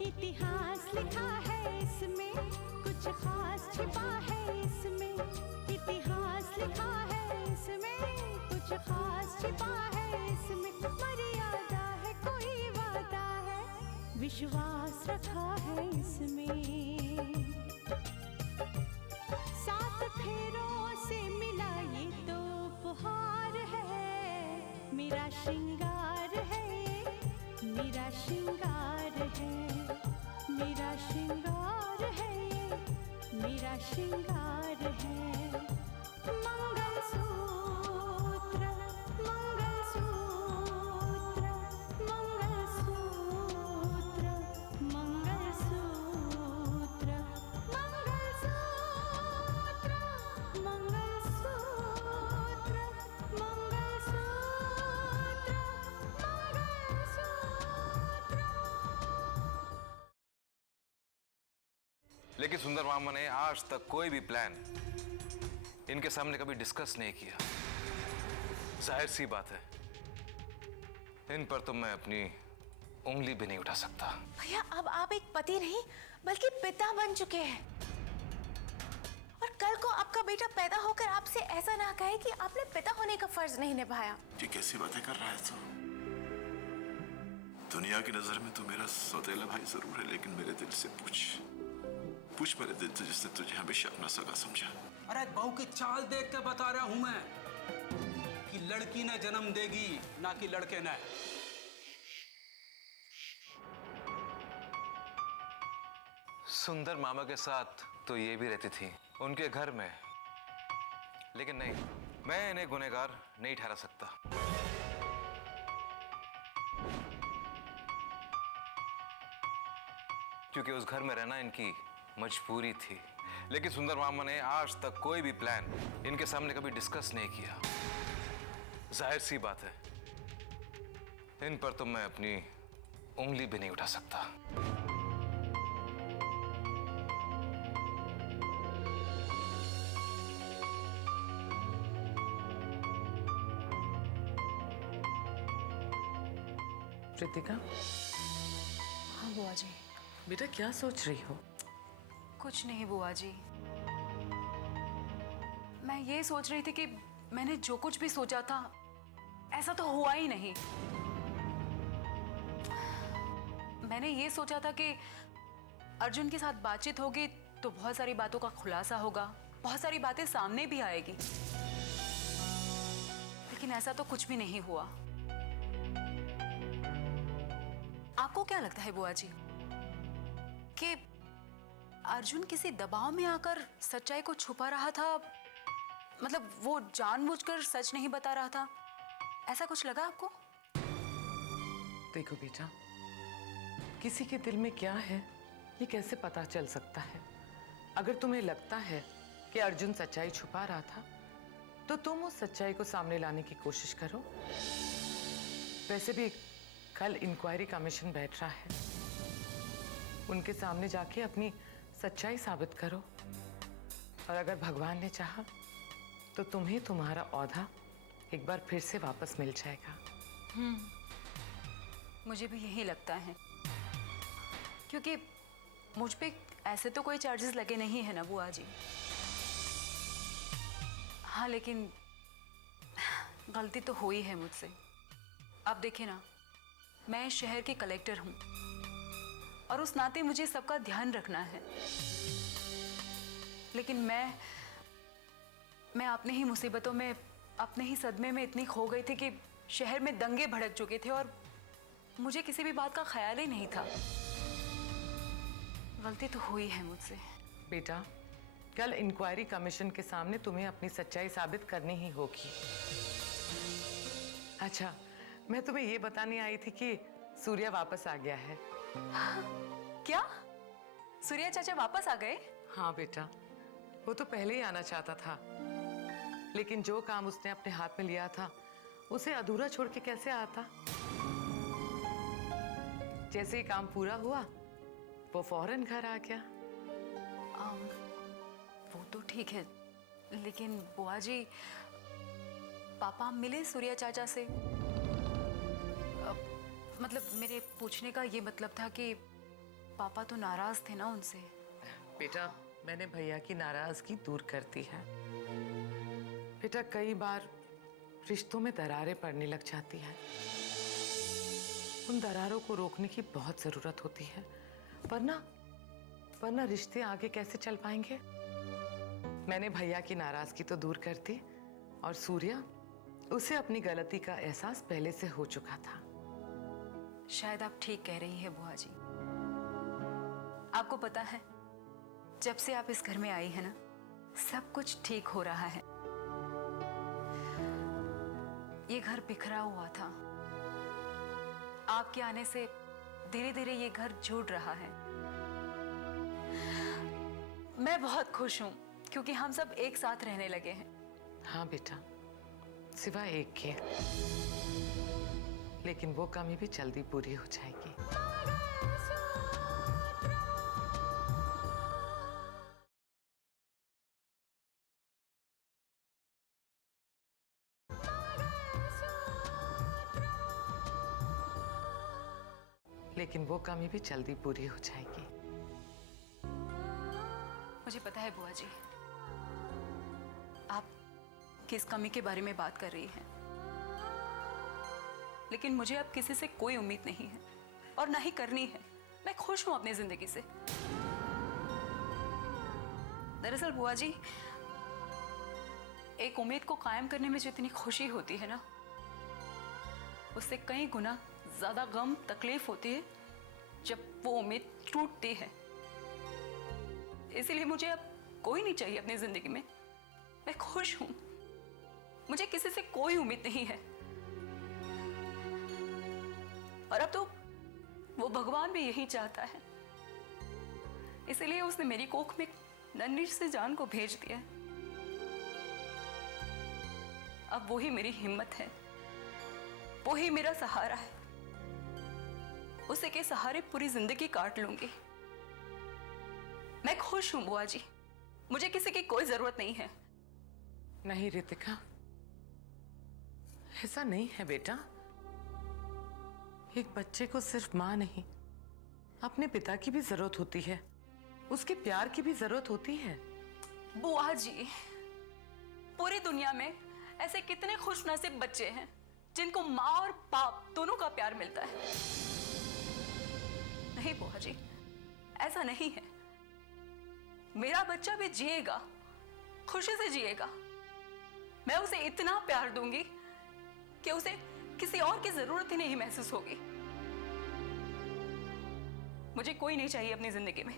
इतिहास लिखा है इसमें, कुछ खास छिपा है इसमें। इतिहास लिखा है इसमें, कुछ खास छिपा है इसमें। मर्यादा है, कोई वादा है, विश्वास रखा है इसमें। सात फेरों से मिला ये तो उपहार है, मेरा श्रृंगार है, मेरा श्रृंगार है, मेरा श्रृंगार है, मेरा श्रृंगार है। मंगलसूत्र, मंगलसूत्र, मंगलसूत्र, मंगलसूत्र, मंगलसूत्र, मंगलसूत्र, मंगलसूत्र। लेकिन सुंदर मामा ने आज तक कोई भी प्लान इनके सामने कभी डिस्कस नहीं किया। जाहिर सी बात है, इन पर तो मैं अपनी उंगली भी नहीं उठा सकता। भैया, अब आप एक पति नहीं बल्कि पिता बन चुके हैं, और कल को आपका बेटा पैदा होकर आपसे ऐसा ना कहे कि आपने पिता होने का फर्ज नहीं निभाया। ये कैसी बातें कर रहा है तू? दुनिया की नजर में तू मेरा सौतेला भाई जरूर है, लेकिन मेरे दिल से पूछ मेरे दिल से, जिसने तुझे हमेशा अपना सगा समझा। अरे बहू की चाल देख के बता रहा हूं मैं कि लड़की ने जन्म देगी, ना कि लड़के ने। सुंदर मामा के साथ तो ये भी रहती थी उनके घर में, लेकिन नहीं, मैं इन्हें गुनहगार नहीं ठहरा सकता। क्योंकि उस घर में रहना इनकी मजबूरी थी। लेकिन सुंदर मामा ने आज तक कोई भी प्लान इनके सामने कभी डिस्कस नहीं किया। जाहिर सी बात है, इन पर तो मैं अपनी उंगली भी नहीं उठा सकता। कृतिका, हाँ बुआ जी। बेटा क्या सोच रही हो? कुछ नहीं बुआ जी, मैं ये सोच रही थी कि मैंने जो कुछ भी सोचा था ऐसा तो हुआ ही नहीं। मैंने ये सोचा था कि अर्जुन के साथ बातचीत होगी तो बहुत सारी बातों का खुलासा होगा, बहुत सारी बातें सामने भी आएगी, लेकिन ऐसा तो कुछ भी नहीं हुआ। आपको क्या लगता है बुआ जी कि अर्जुन किसी दबाव में आकर सच्चाई को छुपा रहा था? मतलब वो जानबूझकर सच नहीं बता रहा था, ऐसा कुछ लगा आपको? देखो बेटा, किसी के दिल में क्या है ये कैसे पता चल सकता है? अगर तुम्हें लगता है कि अर्जुन सच्चाई छुपा रहा था तो तुम उस सच्चाई को सामने लाने की कोशिश करो। वैसे भी कल इंक्वायरी कमीशन बैठ रहा है, उनके सामने जाके अपनी सच्चाई साबित करो, और अगर भगवान ने चाहा तो तुम्हें तुम्हारा औहदा एक बार फिर से वापस मिल जाएगा। मुझे भी यही लगता है, क्योंकि मुझ पे ऐसे तो कोई चार्जेस लगे नहीं है ना बुआ जी। हाँ, लेकिन गलती तो हुई है मुझसे। अब देखिए ना, मैं शहर की कलेक्टर हूं और उस नाते मुझे सबका ध्यान रखना है, लेकिन मैं अपने ही मुसीबतों में, अपने ही सदमे में इतनी खो गई थी कि शहर में दंगे भड़क चुके थे और मुझे किसी भी बात का ख्याल ही नहीं था। गलती तो हुई है मुझसे। बेटा, कल इंक्वायरी कमीशन के सामने तुम्हें अपनी सच्चाई साबित करनी ही होगी। अच्छा, मैं तुम्हें ये बताने आई थी कि सूर्या वापस आ गया है। क्या? सूर्या चाचा वापस आ गए? हाँ बेटा, वो तो पहले ही आना चाहता था, लेकिन जो काम उसने अपने हाथ में लिया था उसे अधूरा छोड़ के कैसे आता। जैसे ही काम पूरा हुआ वो फौरन घर आ गया। वो तो ठीक है, लेकिन बुआ जी, पापा मिले सूर्या चाचा से? मतलब मेरे पूछने का ये मतलब था कि पापा तो नाराज थे ना उनसे। बेटा, मैंने भैया की नाराजगी दूर कर दी है। बेटा, कई बार रिश्तों में दरारें पड़ने लग जाती हैं। उन दरारों को रोकने की बहुत जरूरत होती है, वरना रिश्ते आगे कैसे चल पाएंगे। मैंने भैया की नाराजगी तो दूर कर दी, और सूर्या, उसे अपनी गलती का एहसास पहले से हो चुका था। शायद आप ठीक कह रही हैं बुआ जी। आपको पता है, जब से आप इस घर में आई है ना, सब कुछ ठीक हो रहा है। ये घर बिखरा हुआ था, आपके आने से धीरे धीरे ये घर जुड़ रहा है। मैं बहुत खुश हूं क्योंकि हम सब एक साथ रहने लगे हैं। हाँ बेटा, सिवाय एक के, लेकिन वो कमी भी जल्दी पूरी हो जाएगी। लेकिन वो कमी भी जल्दी पूरी हो जाएगी। मुझे पता है बुआ जी, आप किस कमी के बारे में बात कर रही हैं, लेकिन मुझे अब किसी से कोई उम्मीद नहीं है और ना ही करनी है। मैं खुश हूं अपनी जिंदगी से। दरअसल बुआ जी, एक उम्मीद को कायम करने में जितनी खुशी होती है ना, उससे कई गुना ज्यादा गम तकलीफ होती है जब वो उम्मीद टूटती है। इसीलिए मुझे अब कोई नहीं चाहिए अपनी जिंदगी में। मैं खुश हूं, मुझे किसी से कोई उम्मीद नहीं है। और अब तो वो भगवान भी यही चाहता है, इसलिए उसने मेरी कोख में नन्ही सी जान को भेज दिया। अब वो ही मेरी हिम्मत है, वो ही मेरा सहारा है। उसे के सहारे पूरी जिंदगी काट लूंगी। मैं खुश हूं बुआ जी, मुझे किसी की कोई जरूरत नहीं है। नहीं रितिका, ऐसा नहीं है बेटा। एक बच्चे को सिर्फ माँ नहीं, अपने पिता की भी जरूरत होती है, उसके प्यार की भी जरूरत होती है। बुआ जी, पूरी दुनिया में ऐसे कितने खुशनसीब बच्चे हैं जिनको माँ और बाप दोनों का प्यार मिलता है। नहीं बुआ जी, ऐसा नहीं है। मेरा बच्चा भी जिएगा, खुशी से जिएगा। मैं उसे इतना प्यार दूंगी कि उसे किसी और की जरूरत ही नहीं महसूस होगी। मुझे कोई नहीं चाहिए अपनी जिंदगी में।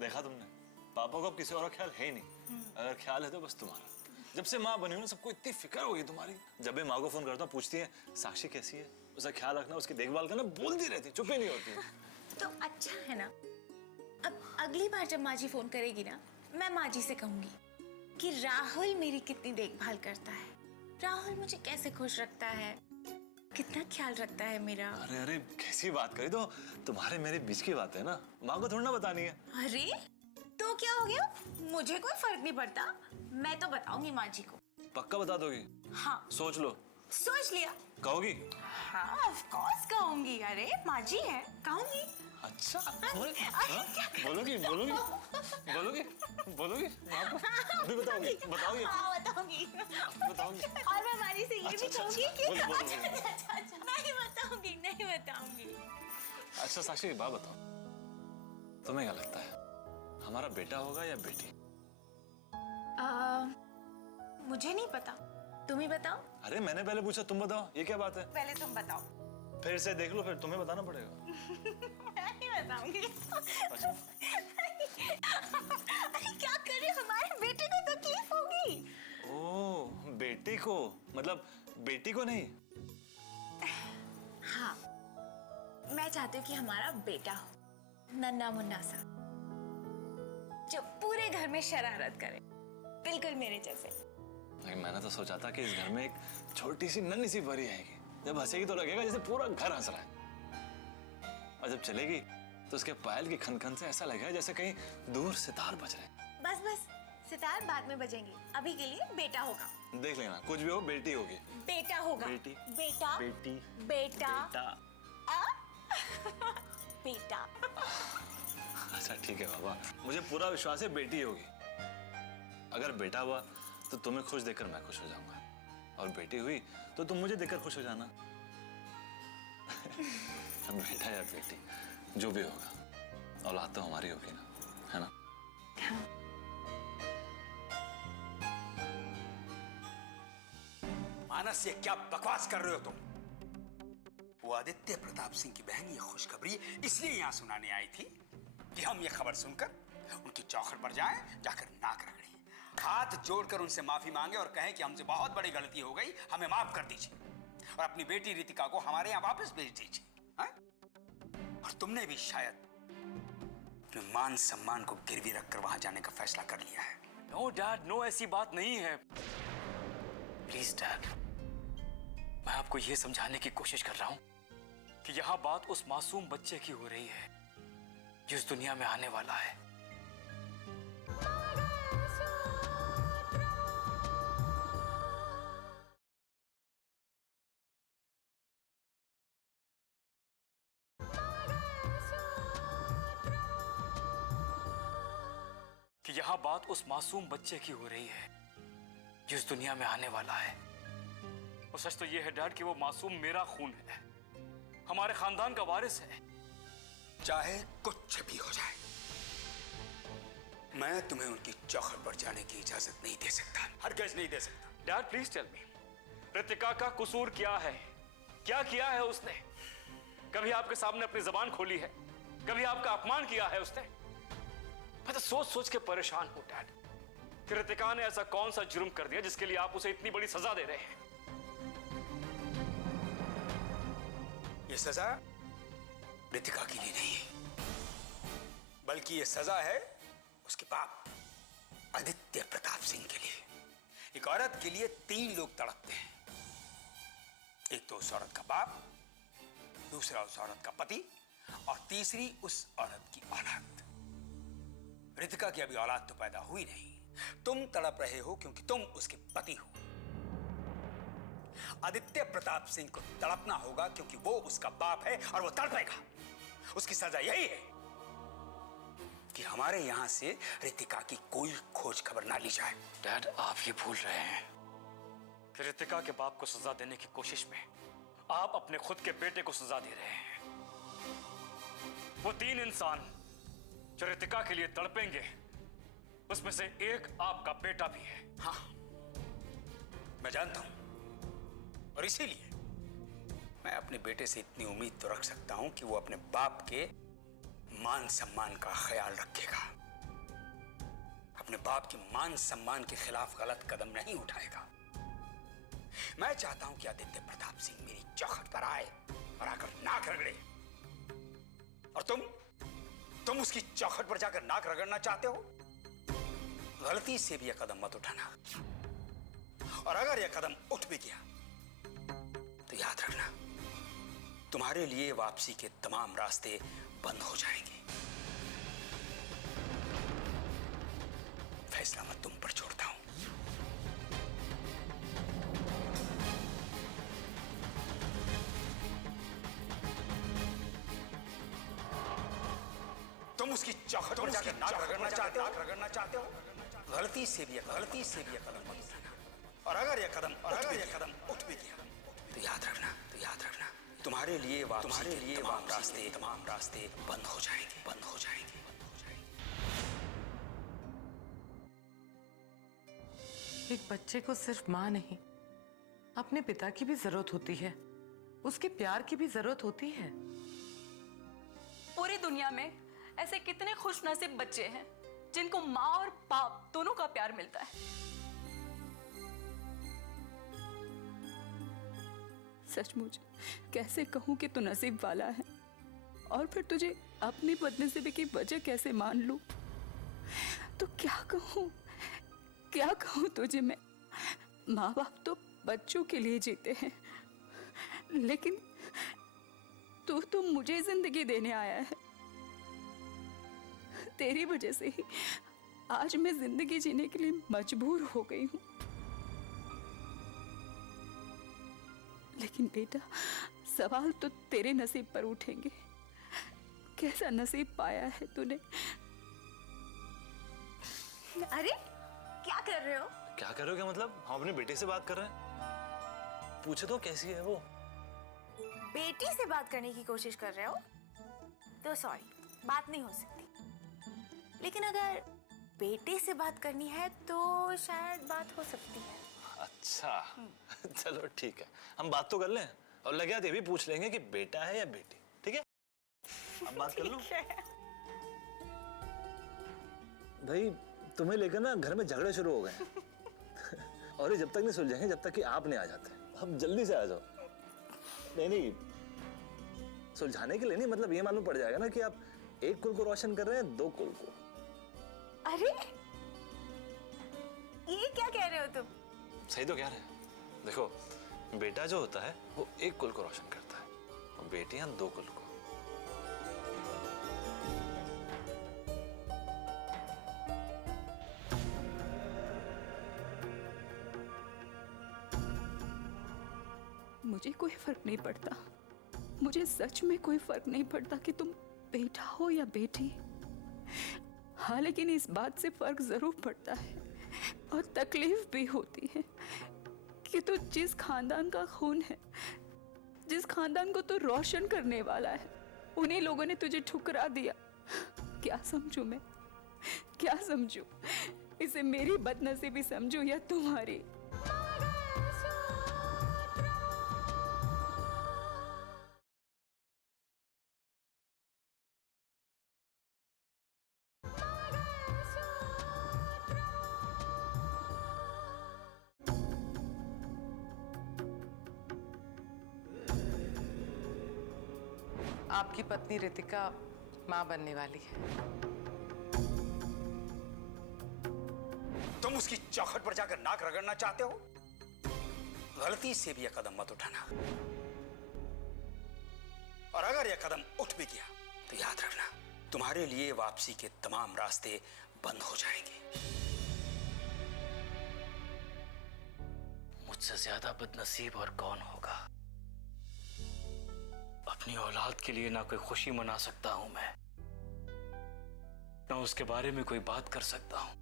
देखा तुमने, पापा को अब किसी और का ख्याल है ही नहीं। अगर ख्याल है तो बस तुम्हारा। जब से माँ बनी हुई ना, सबको इतनी फिक्र हो गई तुम्हारी। जब भी माँ को फोन करता हूँ, पूछती है साक्षी कैसी है, उसका ख्याल रखना, उसकी देखभाल करना, बोलती रहती, चुप ही नहीं होती है। तो अच्छा है ना, अब अगली बार जब माँ जी फोन करेगी ना, मैं माँ जी से कहूंगी कि राहुल मेरी कितनी देखभाल करता है, राहुल मुझे कैसे खुश रखता है, कितना ख्याल रखता है मेरा। अरे अरे, कैसी बात करी, तो तुम्हारे मेरे बीच की बात है ना, माँ को थोड़ा ना बतानी है। अरे तो क्या हो गया, मुझे कोई फर्क नहीं पड़ता, मैं तो बताऊंगी माँ जी को। पक्का बता दोगी? हाँ। सोच लो। सोच लिया। कहोगी? हाँ ऑफ कोर्स कहूंगी। अरे माँ जी है, कहूंगी। अच्छा, बोलोगी बोलोगी बोलोगी बोलोगी अभी बताओगी? बताओगी? हाँ बताऊंगी। बताओगी? और मैं माँ जी से ये भी कहूंगी कि बोलो। नहीं बताऊंगी, नहीं बताऊंगी। अच्छा साक्षी, एक बात बताओ, तुम्हें क्या लगता है, हमारा बेटा होगा या बेटी? मुझे नहीं पता, तुम ही बताओ। अरे मैंने पहले पूछा, तुम बताओ, ये क्या बात है? पहले तुम बताओ। फिर से देख लो, फिर तुम्हें बताना पड़ेगा। नहीं बताऊंगी। अच्छा। अरे क्या करे, हमारे बेटे को तकलीफ होगी। ओह, बेटी को, मतलब बेटी को नहीं? हाँ, मैं चाहती हूँ कि हमारा बेटा हो, नन्हा मुन्ना सा, जो पूरे घर में शरारत करे, बिल्कुल मेरे जैसे। नहीं, मैंने तो सोचा था कि इस घर में एक छोटी सी नन्ही सी परी आएगी, जब हंसेगी तो लगेगा जैसे पूरा घर हंस रहा है, और जब चलेगी तो उसके पायल की खनखन से ऐसा लगा जैसे कहीं दूर सितार बज रहे हैं। बस बस, सितार बाद में बजेंगे, अभी के लिए बेटा होगा। देख लेना, कुछ भी हो बेटी होगी। बेटा होगा। बेटी। बेटा। बेटी। बेटा। बेटा। आ? बेटा। अच्छा ठीक है बाबा, मुझे पूरा विश्वास है बेटी होगी। अगर बेटा हुआ तो तुम्हें खुश देखकर मैं खुश हो जाऊंगा, और बेटी हुई तो तुम मुझे देखकर खुश हो जाना। बेटा या बेटी जो भी होगा, औलाद तो हमारी होगी ना, है ना? मानस, ये क्या बकवास कर रहे हो तुम? वो आदित्य प्रताप सिंह की बहन ये खुशखबरी इसलिए यहाँ सुनाने आई थी कि हम ये खबर सुनकर उनकी चौखट पर जाएं, जाकर नाक रगड़ें, हाथ जोड़कर उनसे माफी मांगे और कहें कि हमसे बहुत बड़ी गलती हो गई, हमें माफ कर दीजिए और अपनी बेटी रितिका को हमारे यहाँ वापस भेज दीजिए। और तुमने भी शायद अपने मान सम्मान को गिरवी रखकर वहां जाने का फैसला कर लिया है। नो डैड, नो, ऐसी बात नहीं है। प्लीज डैड, मैं आपको यह समझाने की कोशिश कर रहा हूं कि यहां बात उस मासूम बच्चे की हो रही है जो इस दुनिया में आने वाला है। कि यहां बात उस मासूम बच्चे की हो रही है जो इस दुनिया में आने वाला है। और सच तो यह है डैड कि वो मासूम मेरा खून है, हमारे खानदान का वारिस है। चाहे कुछ भी हो जाए, मैं तुम्हें उनकी चौखट पर जाने की इजाजत नहीं दे सकता, हरगिज़ नहीं दे सकता। Dad please tell me, Ritika का कसूर क्या है? क्या किया है उसने? कभी आपके सामने अपनी जबान खोली है? कभी आपका अपमान किया है उसने? मैं तो सोच सोच के परेशान हूं डैड कि रितिका ने ऐसा कौन सा जुर्म कर दिया जिसके लिए आप उसे इतनी बड़ी सजा दे रहे हैं। ये सजा रितिका के लिए नहीं है, बल्कि ये सजा है उसके बाप आदित्य प्रताप सिंह के लिए। एक औरत के लिए 3 लोग तड़पते हैं, एक तो उस औरत का बाप, दूसरा उस औरत का पति और तीसरी उस औरत की औलाद। रितिका की अभी औलाद तो पैदा हुई नहीं, तुम तड़प रहे हो क्योंकि तुम उसके पति हो। आदित्य प्रताप सिंह को तड़पना होगा क्योंकि वो उसका बाप है और वो तड़पेगा। उसकी सजा यही है कि हमारे यहां से रितिका की कोई खोज खबर ना ली जाए। डैड आप ये भूल रहे हैं कि रितिका के बाप को सजा देने की कोशिश में आप अपने खुद के बेटे को सजा दे रहे हैं। वो 3 इंसान जो रितिका के लिए तड़पेंगे, उसमें से एक आपका बेटा भी है। हाँ, मैं जानता हूं, और इसीलिए मैं अपने बेटे से इतनी उम्मीद तो रख सकता हूं कि वो अपने बाप के मान सम्मान का ख्याल रखेगा, अपने बाप के मान सम्मान के खिलाफ गलत कदम नहीं उठाएगा। मैं चाहता हूं कि आदित्य प्रताप सिंह मेरी चौखट पर आए और आकर नाक रगड़े, और तुम उसकी चौखट पर जाकर नाक रगड़ना चाहते हो? गलती से भी यह कदम मत उठाना, और अगर यह कदम उठ भी गया तो याद रखना, तुम्हारे लिए वापसी के तमाम रास्ते बंद हो जाएंगे। फैसला मैं तुम पर छोड़ता हूं। तुम उसकी चौखट पर जाकर नाक रगड़ना चाहते हो? गलती से भी यह कदम मत उठाना, और अगर यह कदम उठ भी गया तो याद रखना, तुम्हारे लिए तमाम रास्ते बंद हो जाएंगे। एक बच्चे को सिर्फ माँ नहीं, अपने पिता की भी जरूरत होती है, उसके प्यार की भी जरूरत होती है। पूरी दुनिया में ऐसे कितने खुशनसीब बच्चे हैं जिनको माँ और बाप दोनों का प्यार मिलता है। सचमुच कैसे कहूं कि तू नसीब वाला है, और फिर तुझे अपनी बदनसीबी की वजह कैसे मान लूं? तो क्या कहूं तुझे मैं? माँ बाप तो बच्चों के लिए जीते हैं, लेकिन तू तो मुझे जिंदगी देने आया है। तेरी वजह से ही आज मैं जिंदगी जीने के लिए मजबूर हो गई हूँ। लेकिन बेटा, सवाल तो तेरे नसीब पर उठेंगे। कैसा नसीब पाया है तूने? अरे क्या कर रहे हो? क्या कर रहे हो? क्या मतलब? हम अपनी बेटी से बात कर रहे हैं। पूछे तो कैसी है वो? बेटी से बात करने की कोशिश कर रहे हो तो सॉरी, बात नहीं हो सकती। लेकिन अगर बेटे से बात करनी है तो शायद बात हो सकती है। अच्छा चलो ठीक है, हम बात तो कर लें और लगे हाथ ये भी पूछ लेंगे कि बेटा है या बेटी। ठीक है, अब बात कर लो। भाई तुम्हें लेकर ना घर में झगड़े शुरू हो गए और ये जब तक नहीं सुलझेंगे जब तक कि आप नहीं आ जाते। अब जल्दी से आ जाओ। नहीं, सुलझाने के लिए नहीं, मतलब ये मालूम पड़ जाएगा ना कि आप एक कुल को रोशन कर रहे हैं, दो कुल को। अरे ये क्या कह रहे हो तुम? सही तो कह रहे हैं। देखो, बेटा जो होता है वो एक कुल को रोशन करता है और बेटियां दो कुल को। मुझे कोई फर्क नहीं पड़ता, मुझे सच में कोई फर्क नहीं पड़ता कि तुम बेटा हो या बेटी। हाँ, लेकिन इस बात से फर्क जरूर पड़ता है और तकलीफ भी होती है कि तू जिस खानदान का खून है, जिस खानदान को तू रोशन करने वाला है, उन्हीं लोगों ने तुझे ठुकरा दिया। क्या समझूं मैं? क्या समझूं? इसे मेरी बदनसीबी समझूं या तुम्हारी? आपकी पत्नी रितिका मां बनने वाली है। तुम उसकी चौखट पर जाकर नाक रगड़ना चाहते हो? गलती से भी यह कदम मत उठाना, और अगर यह कदम उठ भी गया तो याद रखना, तुम्हारे लिए वापसी के तमाम रास्ते बंद हो जाएंगे। मुझसे ज्यादा बदनसीब और कौन होगा? अपनी औलाद के लिए ना कोई खुशी मना सकता हूं मैं, ना उसके बारे में कोई बात कर सकता हूं।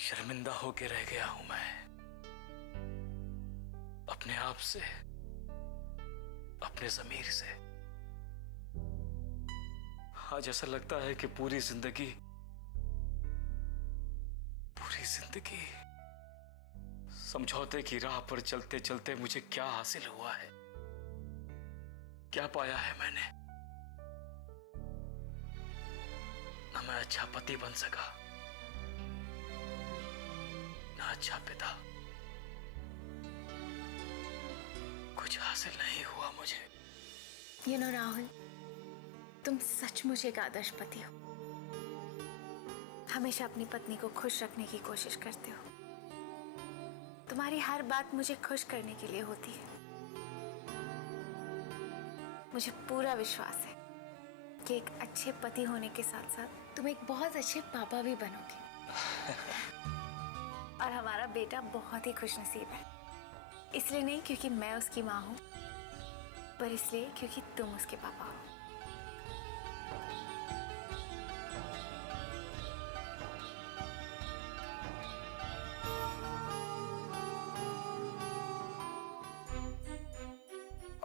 शर्मिंदा होके रह गया हूं मैं अपने आप से, अपने ज़मीर से। आज ऐसा लगता है कि पूरी जिंदगी समझौते की राह पर चलते चलते मुझे क्या हासिल हुआ है, क्या पाया है मैंने? ना मैं अच्छा पति बन सका, ना अच्छा पिता। कुछ हासिल नहीं हुआ मुझे। You know, राहुल, तुम सचमुच एक आदर्श पति हो। हमेशा अपनी पत्नी को खुश रखने की कोशिश करते हो। तुम्हारी हर बात मुझे खुश करने के लिए होती है। मुझे पूरा विश्वास है कि एक अच्छे पति होने के साथ साथ तुम एक बहुत अच्छे पापा भी बनोगे। और हमारा बेटा बहुत ही खुशनसीब है। इसलिए नहीं क्योंकि मैं उसकी माँ हूँ, पर इसलिए क्योंकि तुम उसके पापा हो।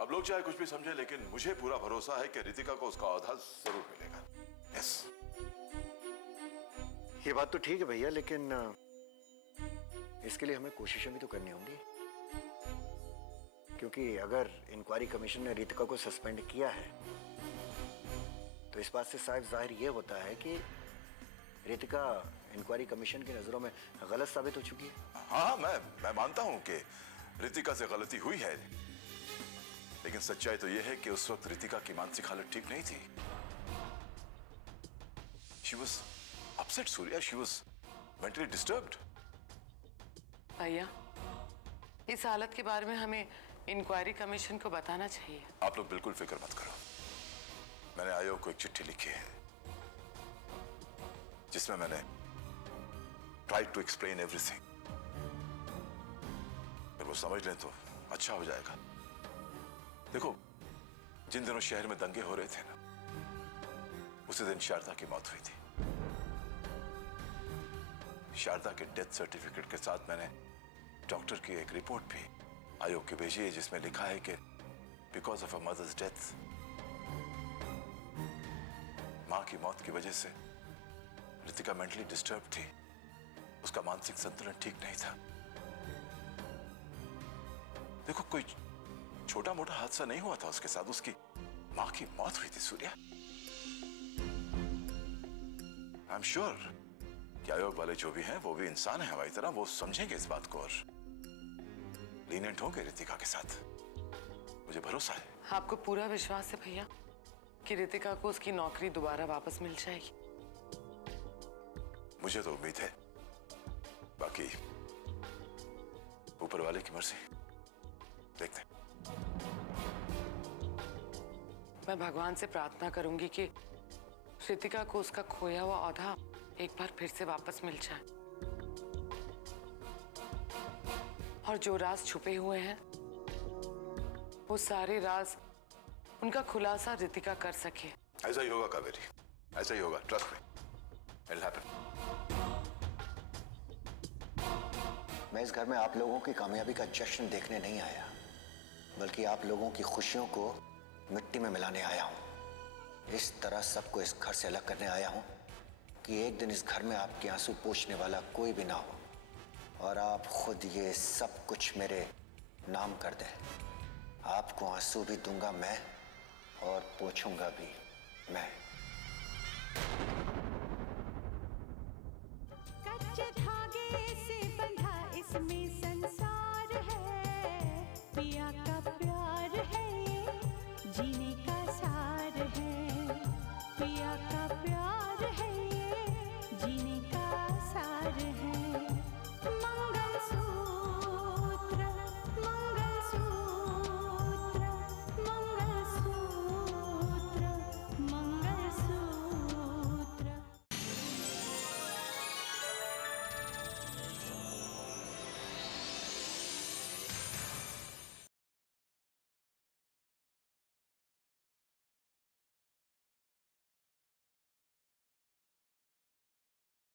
अब लोग चाहे कुछ भी समझे, लेकिन मुझे पूरा भरोसा है कि रितिका को उसका औहदा जरूर मिलेगा। यस। ये बात तो ठीक है भैया, लेकिन इसके लिए हमें कोशिशें भी तो करनी होंगी, क्योंकि अगर इंक्वायरी कमीशन ने रितिका को सस्पेंड किया है तो इस बात से साफ जाहिर ये होता है कि रितिका इंक्वायरी कमीशन की नजरों में गलत साबित हो चुकी है। हाँ, मैं मानता हूं कि रितिका से गलती हुई है, लेकिन सच्चाई तो यह है कि उस वक्त रितिका की मानसिक हालत ठीक नहीं थी। She was upset, Surya. She was mentally disturbed. भैया, इस हालत के बारे में हमें इंक्वायरी कमीशन को बताना चाहिए। आप लोग बिल्कुल फिक्र मत करो। मैंने आयोग को एक चिट्ठी लिखी है जिसमें मैंने ट्राई टू एक्सप्लेन एवरीथिंग। अगर वो समझ लें तो अच्छा हो जाएगा। देखो, जिन दिनों शहर में दंगे हो रहे थे ना, उसी दिन शारदा की मौत हुई थी। शारदा के डेथ सर्टिफिकेट के साथ मैंने डॉक्टर की एक रिपोर्ट भी आयोग को भेजी है जिसमें लिखा है कि because of a mother's death, मां की मौत की वजह से रितिका मेंटली डिस्टर्ब थी, उसका मानसिक संतुलन ठीक नहीं था। देखो, कोई छोटा मोटा हादसा नहीं हुआ था उसके साथ, उसकी मां की मौत हुई थी सूर्या। आई एम श्योर कि आयोग वाले जो भी हैं वो भी इंसान है हमारी तरह, वो समझेंगे इस बात को और लीनियंट होंगे रितिका के साथ, मुझे भरोसा है। आपको पूरा विश्वास है भैया कि रितिका को उसकी नौकरी दोबारा वापस मिल जाएगी? मुझे तो उम्मीद है, बाकी ऊपर वाले की मर्जी, देखते हैं। मैं भगवान से प्रार्थना करूंगी कि रितिका को उसका खोया हुआ औधा एक बार फिर से वापस मिल जाए और जो राज छुपे हुए हैं वो सारे राज, उनका खुलासा रितिका कर सके। ऐसा ही होगा कावेरी, ऐसा ही होगा, trust me, it will happen. मैं इस घर में आप लोगों की कामयाबी का जश्न देखने नहीं आया, बल्कि आप लोगों की खुशियों को मिट्टी में मिलाने आया हूं। इस तरह सबको इस घर से अलग करने आया हूं कि एक दिन इस घर में आपके आंसू पोंछने वाला कोई भी ना हो और आप खुद ये सब कुछ मेरे नाम कर दें। आपको आंसू भी दूंगा मैं और पोंछूंगा भी मैं।